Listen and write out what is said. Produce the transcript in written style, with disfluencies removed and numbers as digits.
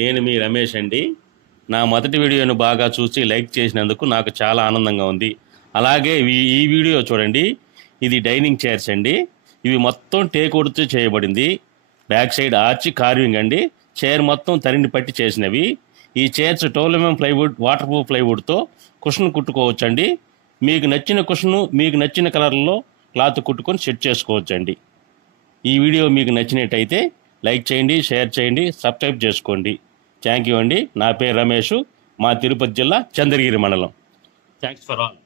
నేను మీ రమేష్ అండి. నా మొదటి వీడియోను బాగా చూసి లైక్ చేసినందుకు నాకు చాలా ఆనందంగా ఉంది. అలాగే ఈ వీడియో చూడండి. ఇది డైనింగ్ చైర్స్ అండి. ఇవి మొత్తం టేక్వుడ్తో చేయబడింది. బ్యాక్ సైడ్ ఆర్చి కార్వింగ్ అండి. చైర్ మొత్తం తరిని పట్టి చేసినవి. ఈ chairs 12mm plywood water proof ప్లైవుడ్తో కుషన్ కుట్టుకోవచ్చండి. మీకు నచ్చిన కుషను మీకు నచ్చిన కలర్లో క్లాత్ కుట్టుకొని సెట్ చేసుకోవచ్చండి. ఈ వీడియో మీకు నచ్చినట్టయితే లైక్ చేయండి, షేర్ చేయండి, సబ్స్క్రైబ్ చేసుకోండి. థ్యాంక్ యూ అండి. నా పేరు రమేష్, మా తిరుపతి జిల్లా చంద్రగిరి మండలం. Thanks for all.